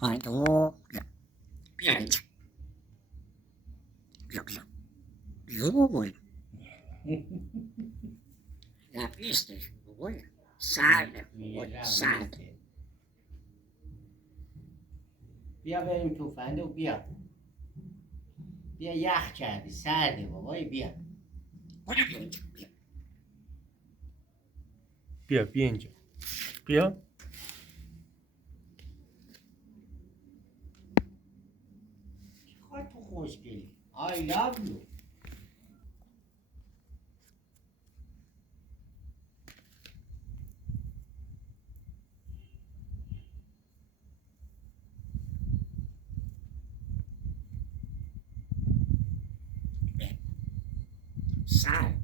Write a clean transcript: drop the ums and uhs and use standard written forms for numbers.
Fandok. Parrot. Yun. La peste. Wohl. Sad. Wohl. Sad. بیا بریم تو فندق. بیا بیا، یخ کردی، سرده بابایی. بیا بیا بیا اینجا. بیا. چقدر تو خوشگلی. I love you. Sad.